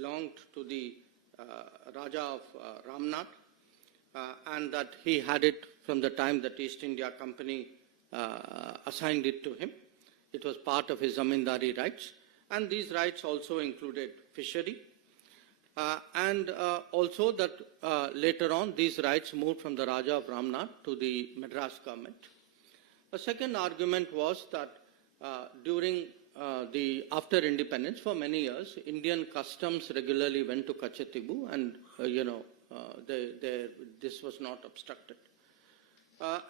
belonged to the Raja of Ramnath, and that he had it from the time that East India Company assigned it to him. It was part of his zamindari rights, and these rights also included fishery, and also that later on these rights moved from the Raja of Ramnath to the Madras government. A second argument was that during after independence, for many years, Indian customs regularly went to Kachetibu, and this was not obstructed.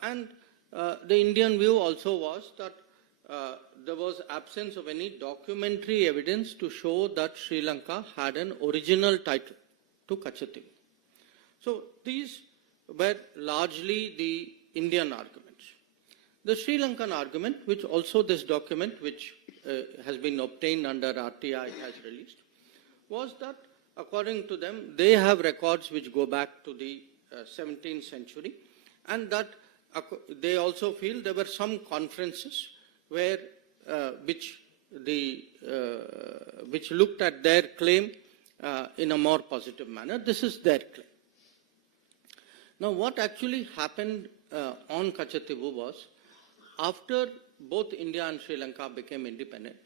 And the Indian view also was that there was absence of any documentary evidence to show that Sri Lanka had an original title to Kachetibu. So these were largely the Indian arguments. The Sri Lankan argument, which also this document, which has been obtained under RTI, has released, was that according to them, they have records which go back to the 17th century, and that they also feel there were some conferences where which looked at their claim in a more positive manner. This is their claim. Now, what actually happened on Kachetibu was, after both India and Sri Lanka became independent,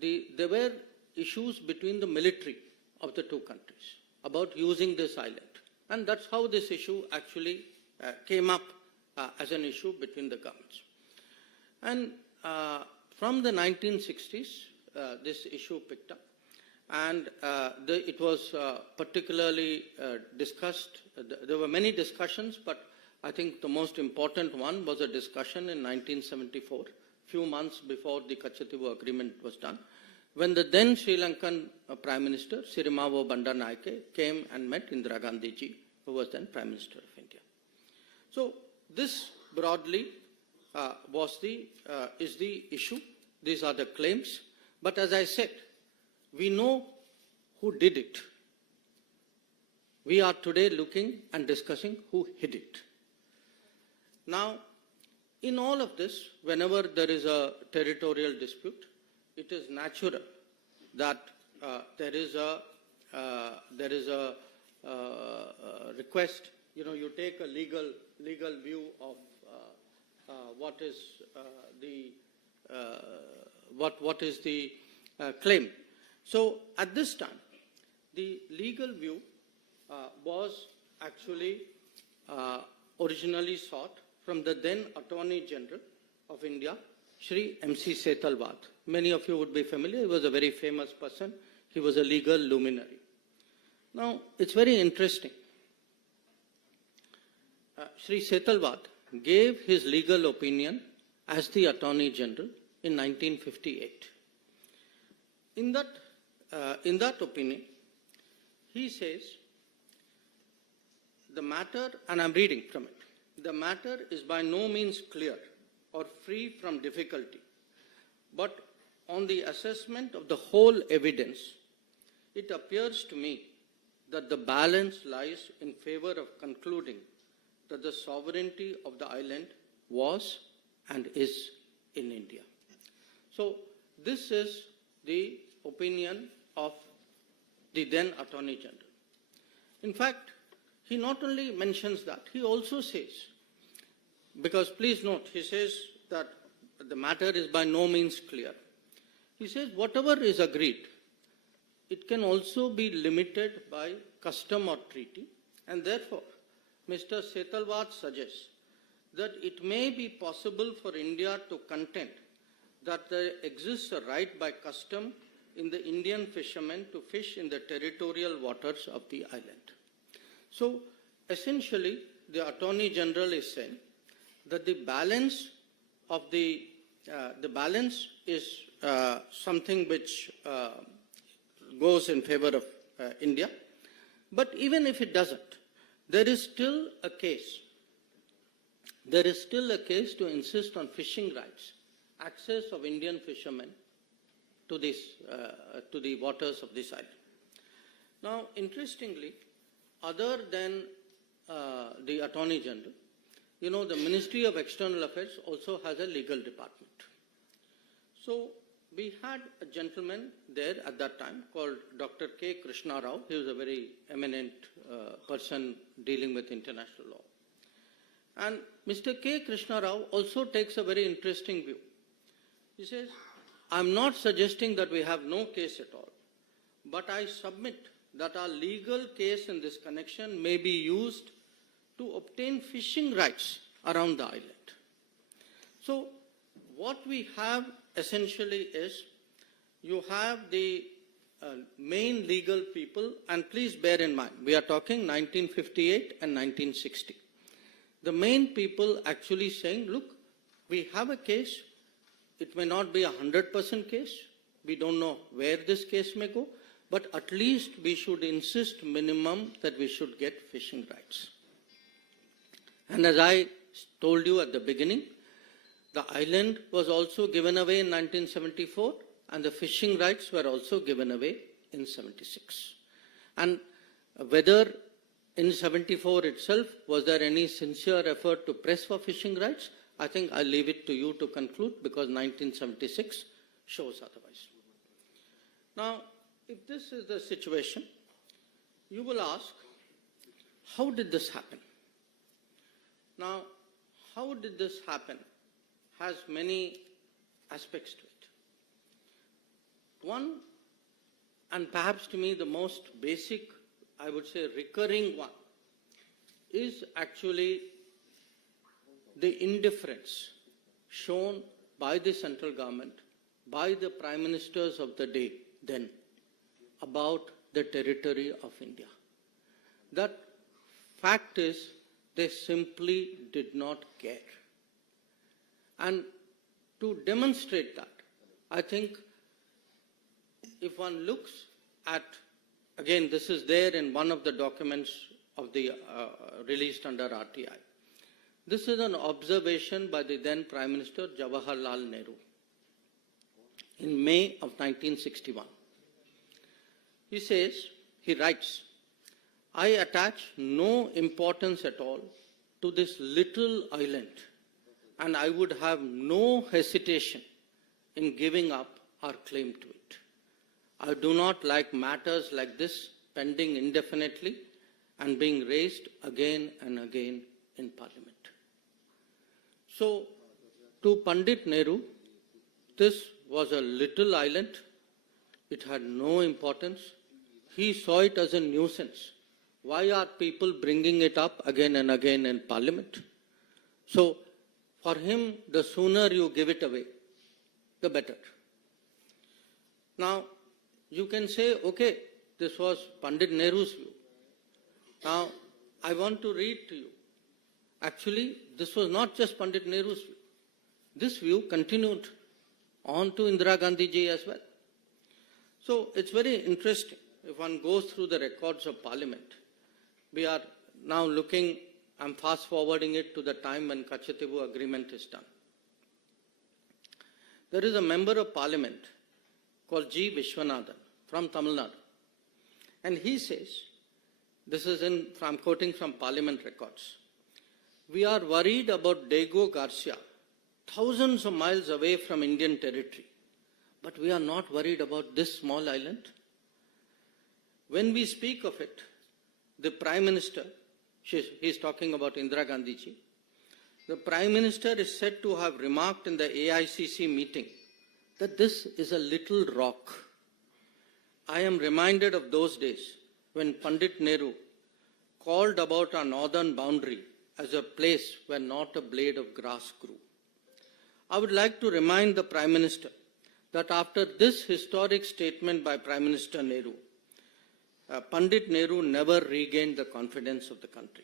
there were issues between the military of the two countries about using this island. And that's how this issue actually came up as an issue between the governments. And from the 1960s, this issue picked up. And it was particularly discussed. There were many discussions, but I think the most important one was a discussion in 1974, few months before the Kachetibu agreement was done, when the then Sri Lankan Prime Minister, Sirimavo Bandaranaike, came and met Indira Gandhi ji, who was then Prime Minister of India. So this broadly is the issue. These are the claims. But as I said, we know who did it. We are today looking and discussing who hid it. Now, in all of this, whenever there is a territorial dispute, it is natural that there is a request. You take a legal view of what is the claim. So at this time, the legal view was actually originally sought from the then Attorney General of India, Shri M.C. Setalvad. Many of you would be familiar. He was a very famous person. He was a legal luminary. Now, it's very interesting. Shri Setalvad gave his legal opinion as the Attorney General in 1958. In that opinion, he says, the matter, and I'm reading from it, the matter is by no means clear or free from difficulty, but on the assessment of the whole evidence, it appears to me that the balance lies in favor of concluding that the sovereignty of the island was and is in India. So this is the opinion of the then Attorney General. In fact, he not only mentions that, he also says, because please note, he says that the matter is by no means clear. He says whatever is agreed, it can also be limited by custom or treaty, and therefore Mr. Setalvad suggests that it may be possible for India to contend that there exists a right by custom in the Indian fishermen to fish in the territorial waters of the island. So essentially, the Attorney General is saying that the balance of the balance is something which goes in favor of India. But even if it doesn't, there is still a case. There is still a case to insist on fishing rights, access of Indian fishermen to the waters of this island. Now, interestingly, other than the Attorney General, the Ministry of External Affairs also has a legal department. So we had a gentleman there at that time called Dr. K. Krishna Rao. He was a very eminent person dealing with international law. And Mr. K. Krishna Rao also takes a very interesting view. He says, I'm not suggesting that we have no case at all, but I submit that our legal case in this connection may be used to obtain fishing rights around the island. So what we have essentially is, you have the main legal people, and please bear in mind, we are talking 1958 and 1960. The main people actually saying, look, we have a case, it may not be a 100% case, we don't know where this case may go, but at least we should insist minimum that we should get fishing rights. And as I told you at the beginning, the island was also given away in 1974, and the fishing rights were also given away in 76. And whether in 74 itself, was there any sincere effort to press for fishing rights? I think I'll leave it to you to conclude, because 1976 shows otherwise. Now, if this is the situation, you will ask, how did this happen? Now, how did this happen has many aspects to it. One, and perhaps to me the most basic, I would say recurring one, is actually the indifference shown by the central government, by the prime ministers of the day then, about the territory of India. That fact is, they simply did not care. And to demonstrate that, I think if one looks at, again, this is there in one of the documents of the released under RTI. This is an observation by the then Prime Minister Jawaharlal Nehru in May of 1961. He says, he writes, I attach no importance at all to this little island, and I would have no hesitation in giving up our claim to it. I do not like matters like this pending indefinitely and being raised again and again in Parliament. So, to Pandit Nehru, this was a little island. It had no importance. He saw it as a nuisance. Why are people bringing it up again and again in Parliament? So, for him, the sooner you give it away, the better. Now, you can say, okay, this was Pandit Nehru's view. Now, I want to read to you. Actually, this was not just Pandit Nehru's view. This view continued on to Indira Gandhi ji as well. So, it's very interesting. If one goes through the records of Parliament, we are now looking, I'm fast forwarding it to the time when Kachatibu agreement is done. There is a member of Parliament called G. Vishwanathan from Tamil Nadu. And he says, this is I'm quoting from Parliament records, we are worried about Diego Garcia, thousands of miles away from Indian territory, but we are not worried about this small island. When we speak of it, the Prime Minister, he's talking about Indira Gandhi ji, the Prime Minister is said to have remarked in the AICC meeting that this is a little rock. I am reminded of those days when Pandit Nehru called about our northern boundary as a place where not a blade of grass grew. I would like to remind the Prime Minister that after this historic statement by Prime Minister Nehru, Pandit Nehru never regained the confidence of the country.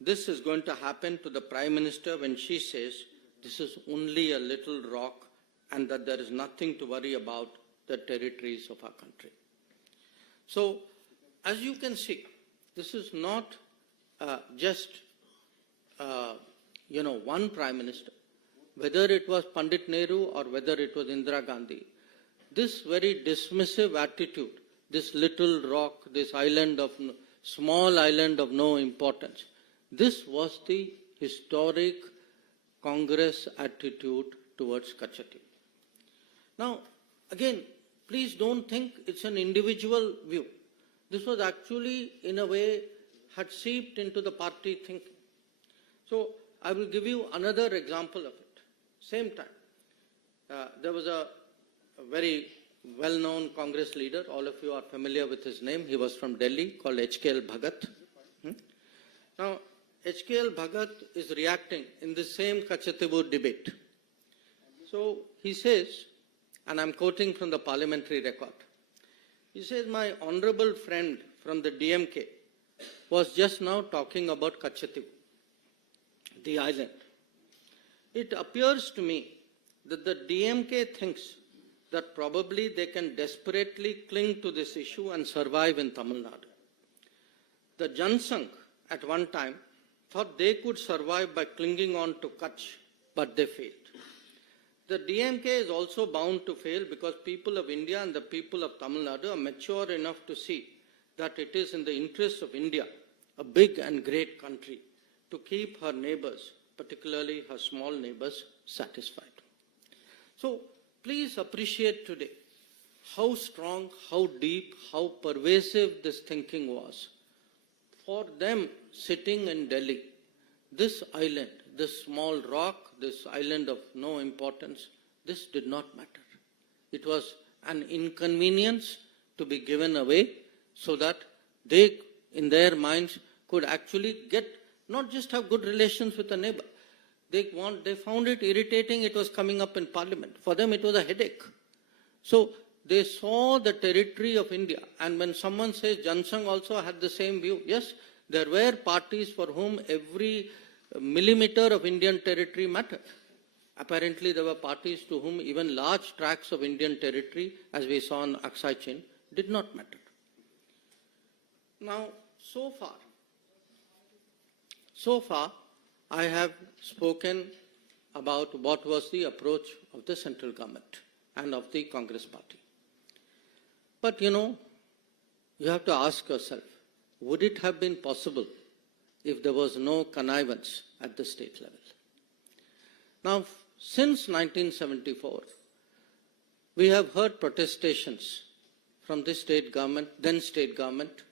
This is going to happen to the Prime Minister when she says this is only a little rock and that there is nothing to worry about the territories of our country. So, as you can see, this is not just one Prime Minister, whether it was Pandit Nehru or whether it was Indira Gandhi. This very dismissive attitude, this little rock, this small island of no importance, this was the historic Congress attitude towards Kachati. Now, again, please don't think it's an individual view. This was actually, in a way, had seeped into the party thinking. So, I will give you another example of it. Same time, there was a very well-known Congress leader, all of you are familiar with his name, he was from Delhi, called HKL Bhagat. Now, HKL Bhagat is reacting in the same Kachatibu debate. So, he says, and I'm quoting from the parliamentary record, he says, my honorable friend from the DMK was just now talking about Kachatibu, the island. It appears to me that the DMK thinks that probably they can desperately cling to this issue and survive in Tamil Nadu. The Jansangh at one time thought they could survive by clinging on to Kutch, but they failed. The DMK is also bound to fail because people of India and the people of Tamil Nadu are mature enough to see that it is in the interest of India, a big and great country, to keep her neighbors, particularly her small neighbors, satisfied. So, please appreciate today how strong, how deep, how pervasive this thinking was. For them sitting in Delhi, this island, this small rock, this island of no importance, this did not matter. It was an inconvenience to be given away so that they, in their minds, could actually get, not just have good relations with a neighbor. They found it irritating, it was coming up in parliament. For them, it was a headache. So, they saw the territory of India. And when someone says Jansangh also had the same view, yes, there were parties for whom every millimeter of Indian territory mattered. Apparently, there were parties to whom even large tracts of Indian territory, as we saw in Aksai Chin, did not matter. Now, so far, I have spoken about what was the approach of the central government and of the Congress party. But you have to ask yourself, would it have been possible if there was no connivance at the state level? Now, since 1974, we have heard protestations from the state government, then state government,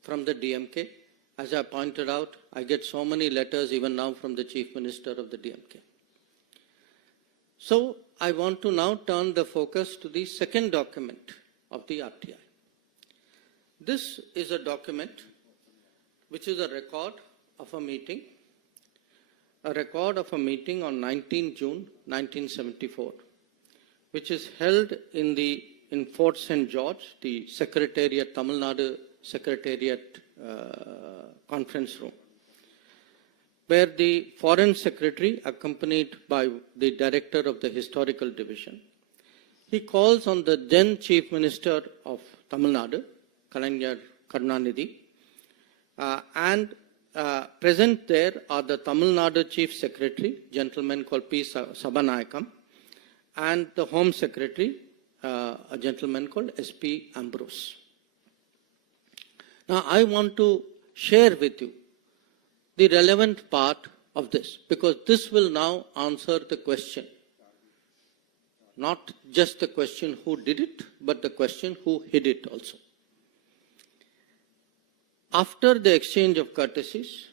from the DMK. As I pointed out, I get so many letters even now from the Chief Minister of the DMK. So, I want to now turn the focus to the second document of the RTI. This is a document which is a record of a meeting on 19 June 1974, which is held in Fort St. George, the Secretariat, Tamil Nadu Secretariat conference room, where the Foreign Secretary, accompanied by the Director of the Historical Division, he calls on the then Chief Minister of Tamil Nadu, Kalaignar Karunanidhi, and present there are the Tamil Nadu Chief Secretary, gentleman called P. Sabanayakam, and the Home Secretary, a gentleman called S.P. Ambrose. Now, I want to share with you the relevant part of this, because this will now answer the question. Not just the question who did it, but the question who hid it also. After the exchange of courtesies,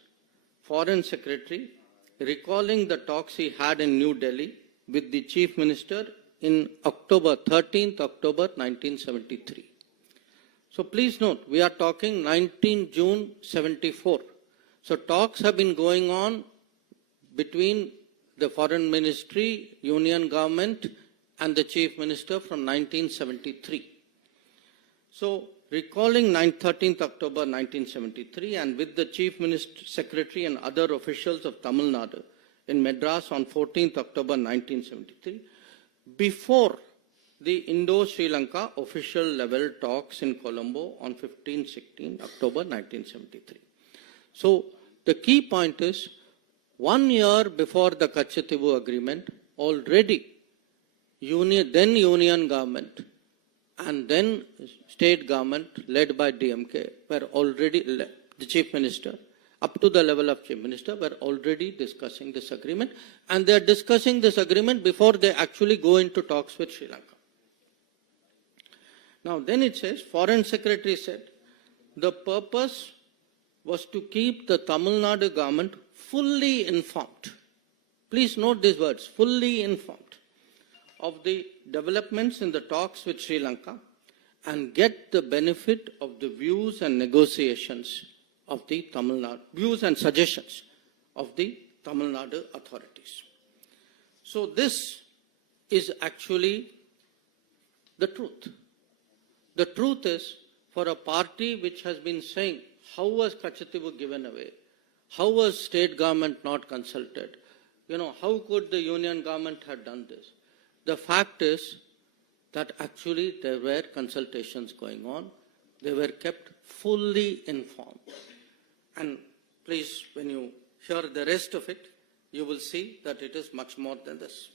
Foreign Secretary, recalling the talks he had in New Delhi with the Chief Minister in 13th October 1973. So please note, we are talking 19 June 74. So talks have been going on between the Foreign Ministry, Union Government, and the Chief Minister from 1973. So, recalling 13th October 1973 and with the Chief Minister, Secretary and other officials of Tamil Nadu in Madras on 14th October 1973, before the Indo-Sri Lanka official level talks in Colombo on 15-16 October 1973. So, the key point is, 1 year before the Kachatibu agreement, already then Union government and then state government led by DMK were already, the Chief Minister, up to the level of Chief Minister, were already discussing this agreement, and they are discussing this agreement before they actually go into talks with Sri Lanka. Now then it says, Foreign Secretary said, the purpose was to keep the Tamil Nadu government fully informed. Please note these words, fully informed of the developments in the talks with Sri Lanka and get the benefit of the views and negotiations of the Tamil Nadu, views and suggestions of the Tamil Nadu authorities. So this is actually the truth. The truth is, for a party which has been saying, how was Kachativu given away? How was state government not consulted? How could the union government have done this? The fact is that actually there were consultations going on. They were kept fully informed. And please, when you hear the rest of it, you will see that it is much more than this.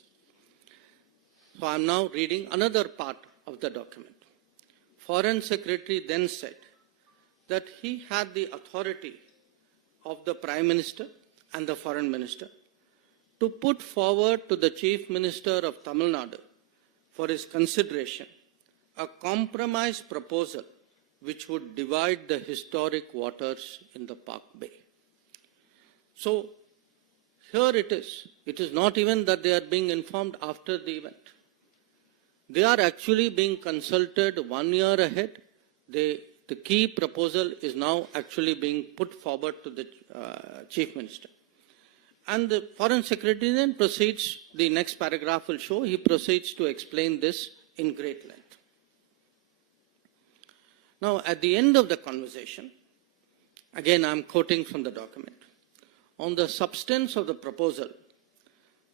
So I am now reading another part of the document. Foreign Secretary then said that he had the authority of the Prime Minister and the Foreign Minister to put forward to the Chief Minister of Tamil Nadu for his consideration a compromise proposal which would divide the historic waters in the Park Bay. So here it is. It is not even that they are being informed after the event. They are actually being consulted 1 year ahead. The key proposal is now actually being put forward to the Chief Minister. And the Foreign Secretary then proceeds, the next paragraph will show, he proceeds to explain this in great length. Now, at the end of the conversation, again I am quoting from the document, on the substance of the proposal,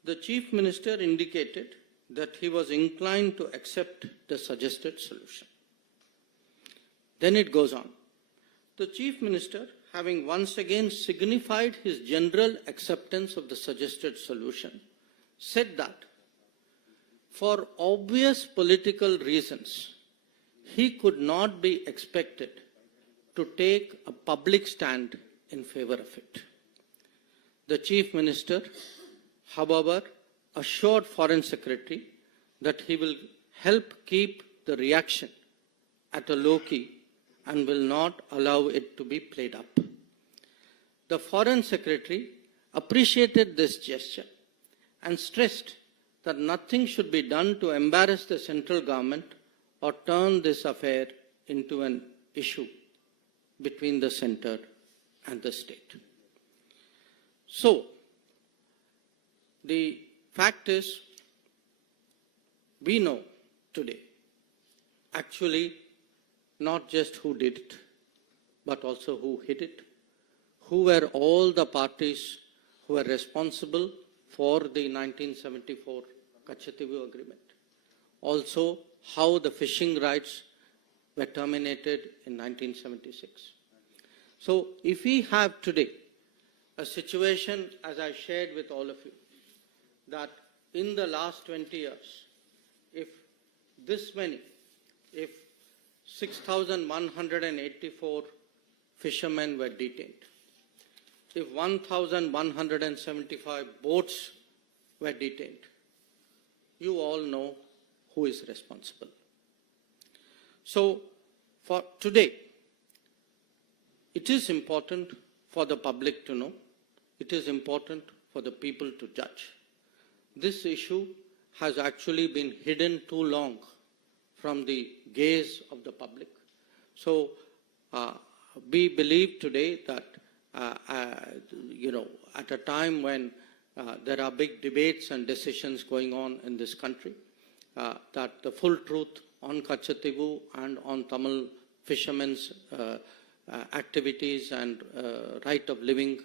the Chief Minister indicated that he was inclined to accept the suggested solution. Then it goes on. The Chief Minister, having once again signified his general acceptance of the suggested solution, said that for obvious political reasons, he could not be expected to take a public stand in favor of it. The Chief Minister, however, assured Foreign Secretary that he will help keep the reaction at a low key and will not allow it to be played up. The Foreign Secretary appreciated this gesture and stressed that nothing should be done to embarrass the central government or turn this affair into an issue between the centre and the state. So, the fact is, we know today actually not just who did it, but also who hid it, who were all the parties who were responsible for the 1974 Kachativu Agreement. Also, how the fishing rights were terminated in 1976. So, if we have today a situation, as I shared with all of you, that in the last 20 years, if 6,184 fishermen were detained, if 1,175 boats were detained, you all know who is responsible. So, for today, it is important for the public to know, it is important for the people to judge. This issue has actually been hidden too long from the gaze of the public. So, we believe today that, at a time when there are big debates and decisions going on in this country, that the full truth on Kachativu and on Tamil fishermen's activities and right of living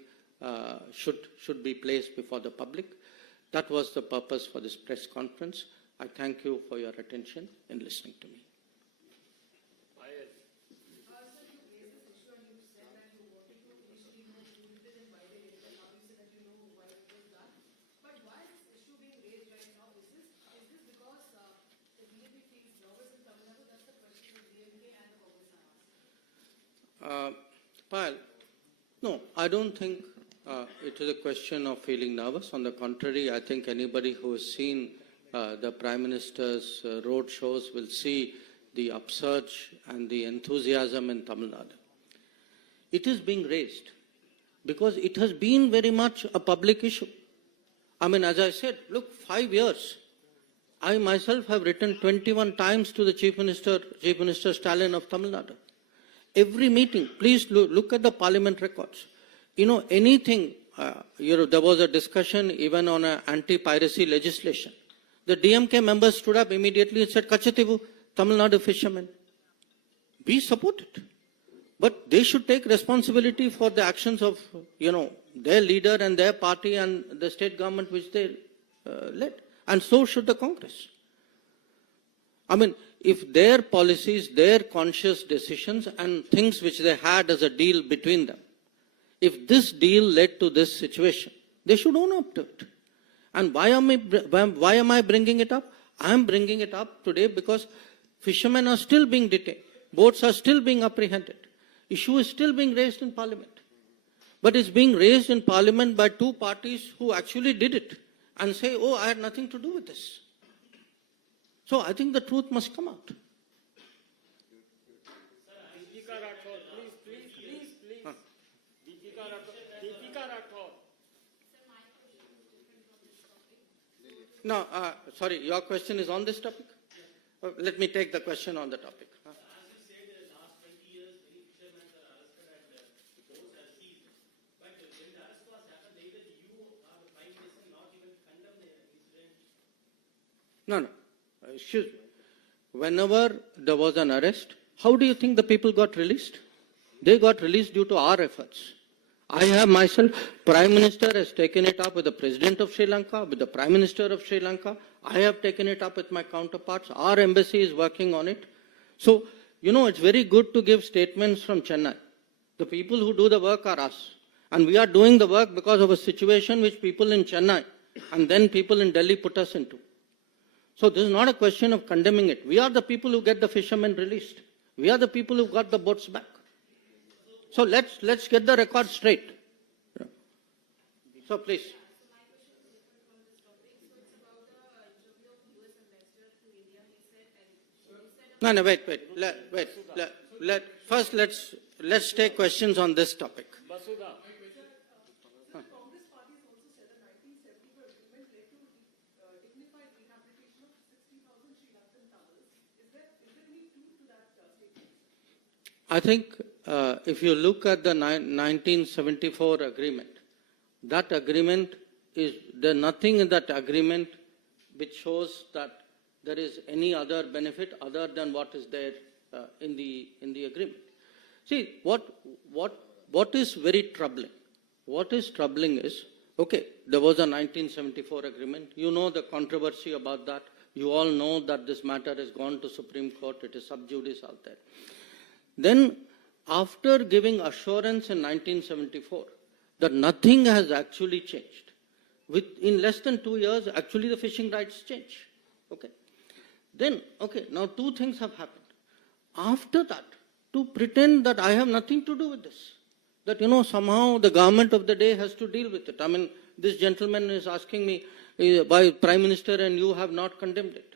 should be placed before the public. That was the purpose for this press conference. I thank you for your attention in listening to me. Payal, no, I don't think it is a question of feeling nervous. On the contrary, I think anybody who has seen the Prime Minister's road shows will see the upsurge and the enthusiasm in Tamil Nadu. It is being raised because it has been very much a public issue. I mean, as I said, look, 5 years. I myself have written 21 times to the Chief Minister Stalin of Tamil Nadu. Every meeting, please look at the parliament records. Anything, there was a discussion even on anti-piracy legislation. The DMK members stood up immediately and said, Kachativu, Tamil Nadu fishermen. We support it. But they should take responsibility for the actions of, their leader and their party and the state government which they led. And so should the Congress. I mean, if their policies, their conscious decisions and things which they had as a deal between them, if this deal led to this situation, they should own up to it. And why am I bringing it up? I am bringing it up today because fishermen are still being detained. Boats are still being apprehended. Issue is still being raised in Parliament. But it's being raised in Parliament by two parties who actually did it and say, oh, I had nothing to do with this. So I think the truth must come out. No, sorry, your question is on this topic? Let me take the question on the topic. No. Excuse me. Whenever there was an arrest, how do you think the people got released? They got released due to our efforts. I have myself, Prime Minister has taken it up with the President of Sri Lanka, with the Prime Minister of Sri Lanka. I have taken it up with my counterparts. Our embassy is working on it. So, it's very good to give statements from Chennai. The people who do the work are us. And we are doing the work because of a situation which people in Chennai and then people in Delhi put us into. So this is not a question of condemning it. We are the people who get the fishermen released. We are the people who got the boats back. So let's get the record straight. So please. No, wait. First, let's take questions on this topic. I think if you look at the 1974 agreement, that agreement there's nothing in that agreement which shows that there is any other benefit other than what is there in the agreement. See, what is very troubling? What is troubling is, okay, there was a 1974 agreement. You know the controversy about that. You all know that this matter has gone to Supreme Court. It is sub judice out there. Then, after giving assurance in 1974 that nothing has actually changed, in less than 2 years, actually the fishing rights change. Okay. Then, now two things have happened. After that, to pretend that I have nothing to do with this, that, somehow the government of the day has to deal with it. I mean, this gentleman is asking me, by Prime Minister, and you have not condemned it.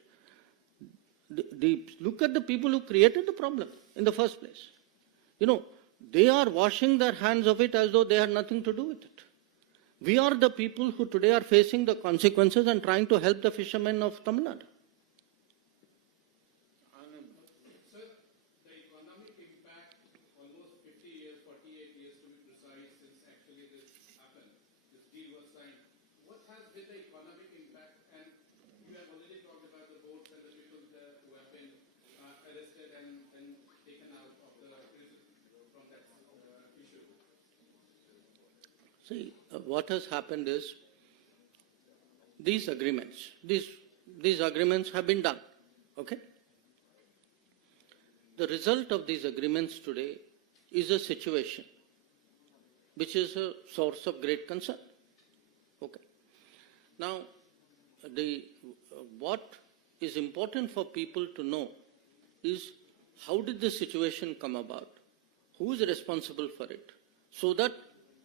Look at the people who created the problem in the first place. They are washing their hands of it as though they had nothing to do with it. We are the people who today are facing the consequences and trying to help the fishermen of Tamil Nadu. Sir, the economic impact, almost 50 years, 48 years to be precise, since actually this happened, this deal was signed. What has been the economic impact? And you have already talked about the boats and the people there who have been arrested and taken out of the prison from that issue. See, what has happened is these agreements have been done. Okay? The result of these agreements today is a situation which is a source of great concern. Okay. Now, what is important for people to know is how did this situation come about? Who is responsible for it? So that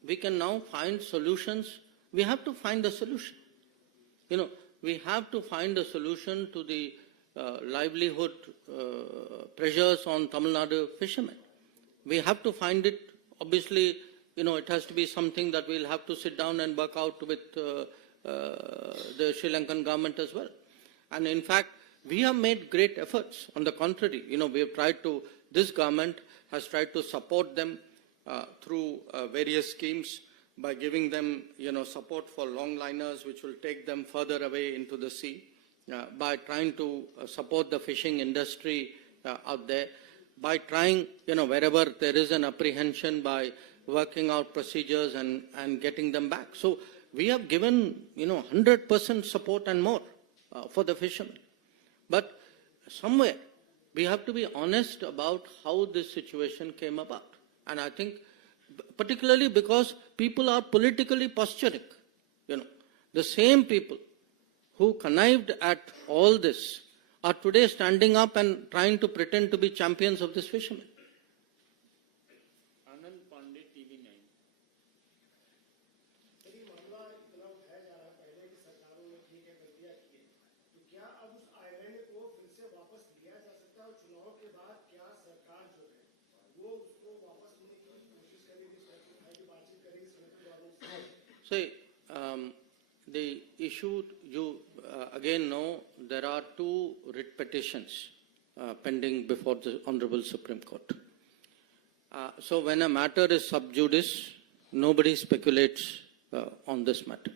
we can now find solutions. We have to find a solution. We have to find a solution to the livelihood pressures on Tamil Nadu fishermen. We have to find it, obviously, it has to be something that we'll have to sit down and work out with the Sri Lankan government as well. And in fact, we have made great efforts. On the contrary, we have tried to, this government has tried to support them through various schemes by giving them, support for longliners, which will take them further away into the sea, by trying to support the fishing industry out there, by trying, wherever there is an apprehension, by working out procedures and getting them back. So we have given, 100% support and more for the fishermen. But somewhere we have to be honest about how this situation came about. And I think particularly because people are politically posturing, the same people who connived at all this are today standing up and trying to pretend to be champions of this fisherman. See, the issue, you again know, there are two writ petitions pending before the Honorable Supreme Court. So when a matter is sub judice, nobody speculates on this matter.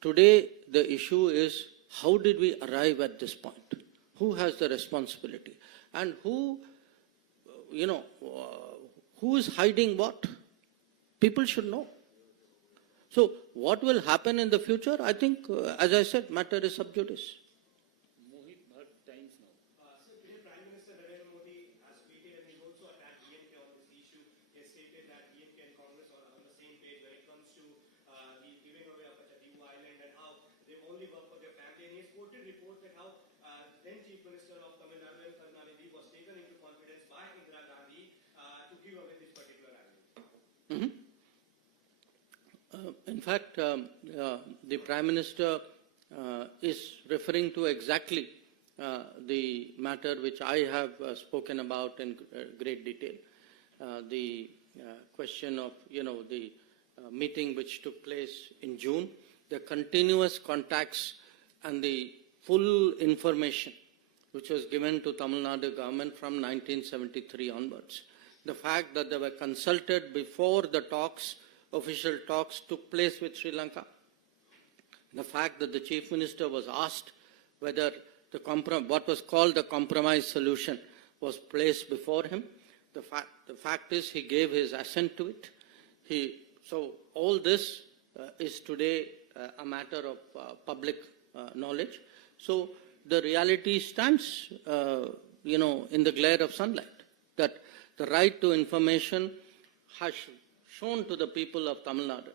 Today, the issue is how did we arrive at this point? Who has the responsibility? And who is hiding what? People should know. So what will happen in the future? I think, as I said, matter is sub judice. Sir, today Prime Minister Narendra Modi has tweeted and he also attacked DMK on this issue. He has stated that DMK and Congress are on the same page when it comes to the giving away of Divu Island and how they only work for their family. And he has quoted reports that how then Chief Minister of Tamil Nadu and Karnataka was taken into confidence by Indira Gandhi to give away this particular island. Mm-hmm. In fact, the Prime Minister is referring to exactly the matter which I have spoken about in great detail. The question of, the meeting which took place in June, the continuous contacts and the full information which was given to Tamil Nadu government from 1973 onwards. The fact that they were consulted before the talks, official talks took place with Sri Lanka. The fact that the Chief Minister was asked whether what was called the compromise solution was placed before him. The fact is he gave his assent to it. So all this is today a matter of public knowledge. So the reality stands, in the glare of sunlight, that the right to information has shown to the people of Tamil Nadu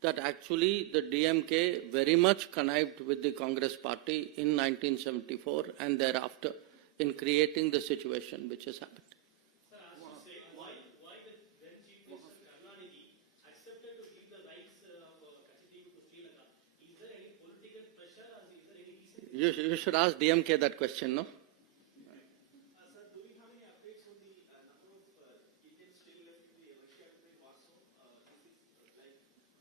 that actually the DMK very much connived with the Congress party in 1974 and thereafter in creating the situation which has happened. Sir, I was to say, why did then Chief Minister Karnataka accepted to give the rights of Kachitivu to Sri Lanka? Is there any political pressure or is there any reason? You should ask DMK that question, no? Sir, do we have any updates on the number of Indians still left in the Russia-Ukraine war zone?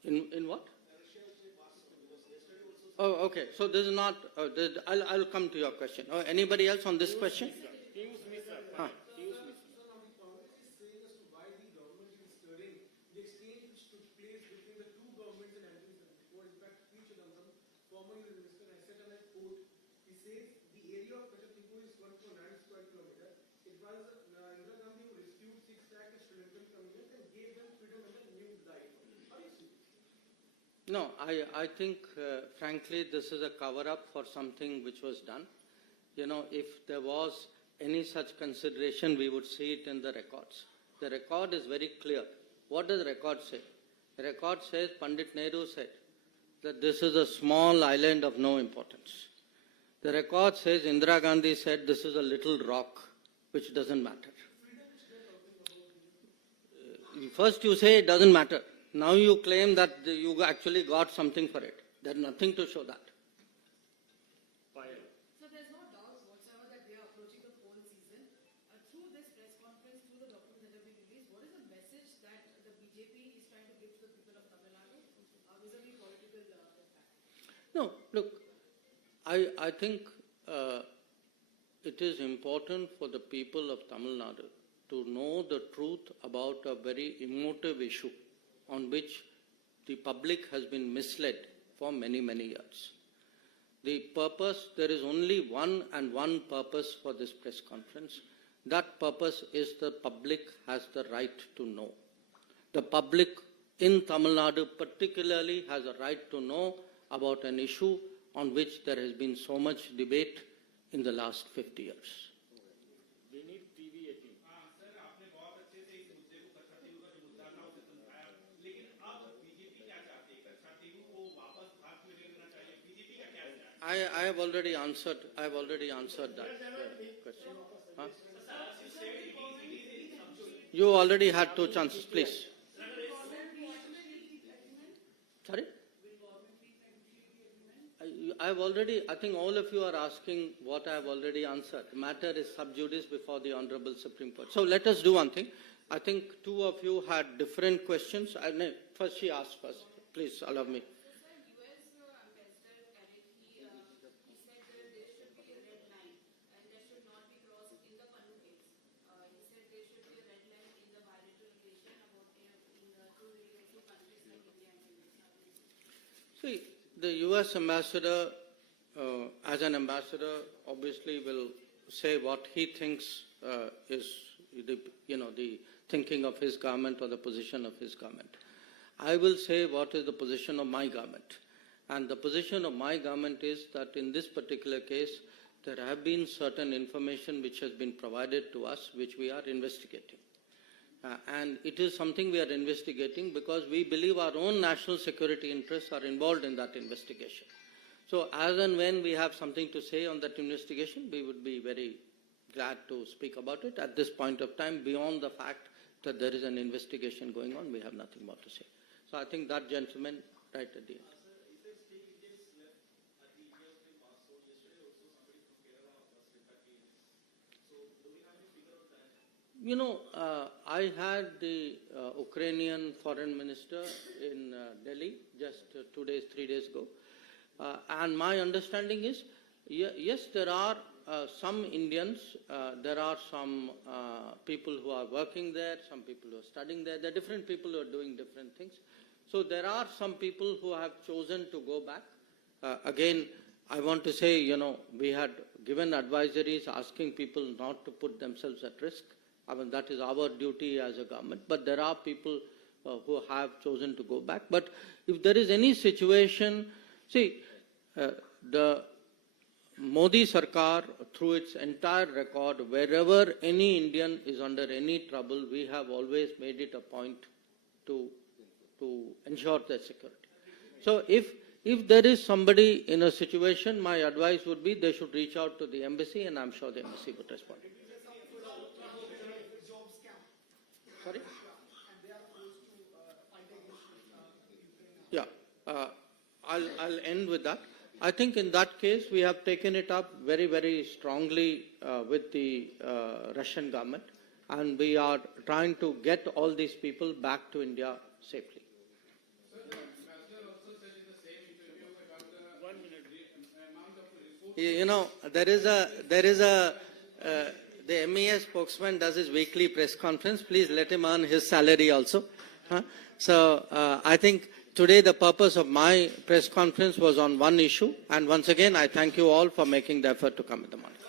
In what? Russia-Ukraine war zone, because yesterday also... Oh, okay. So this is not, I'll come to your question. Oh, anybody else on this question? Huh. No, I think, frankly, this is a cover-up for something which was done. If there was any such consideration, we would see it in the records. The record is very clear. What does the record say? The record says, Pandit Nehru said that this is a small island of no importance. The record says Indira Gandhi said this is a little rock which doesn't matter. First you say it doesn't matter. Now you claim that you actually got something for it. There's nothing to show that. So there's no doubt whatsoever No, look, I think it is important for the people of Tamil Nadu to know the truth about a very emotive issue on which the public has been misled for many, many years. The purpose, there is only one and one purpose for this press conference. That purpose is the public has the right to know. The public in Tamil Nadu particularly has a right to know about an issue on which there has been so much debate in the last 50 years. We need TV 18. Sir आपने बहुत अच्छे से इस मुद्दे को कच्चा तेलुगु का जो मुद्दा था उसे समझाया, लेकिन अब बीजेपी क्या चाहती है? कच्चा तेलुगु को वापस हाथ में ले लेना चाहिए, बीजेपी का क्या विचार है? I have already answered that question. Huh? You already had two chances, please. Sorry? I think all of you are asking what I have already answered. The matter is sub judice before the Honorable Supreme Court. So let us do one thing. I think two of you had different questions. First she asked first. Please allow me. See, the U.S. ambassador, as an ambassador, obviously will say what he thinks is the thinking of his government or the position of his government. I will say what is the position of my government. And the position of my government is that in this particular case, there have been certain information which has been provided to us, which we are investigating. And it is something we are investigating because we believe our own national security interests are involved in that investigation. So as and when we have something to say on that investigation, we would be very glad to speak about it. At this point of time, beyond the fact that there is an investigation going on, we have nothing more to say. So I think that gentleman right at the end. You know, I had the Ukrainian foreign minister in Delhi just 2 days, 3 days ago. And my understanding is, yes, there are some Indians, there are some people who are working there, some people who are studying there. There are different people who are doing different things. So there are some people who have chosen to go back. Again, I want to say, we had given advisories asking people not to put themselves at risk. I mean, that is our duty as a government. But there are people who have chosen to go back. But if there is any situation, see, the Modi Sarkar, through its entire record, wherever any Indian is under any trouble, we have always made it a point to ensure their security. So if there is somebody in a situation, my advice would be they should reach out to the embassy, and I'm sure the embassy would respond. Sorry? Yeah, I'll end with that. I think in that case, we have taken it up very, very strongly with the Russian government, and we are trying to get all these people back to India safely. Sir, the ambassador also said in the same interview about the amount of resources. You know, the MES spokesman does his weekly press conference. Please let him earn his salary also. So I think today the purpose of my press conference was on one issue. And once again, I thank you all for making the effort to come in the morning.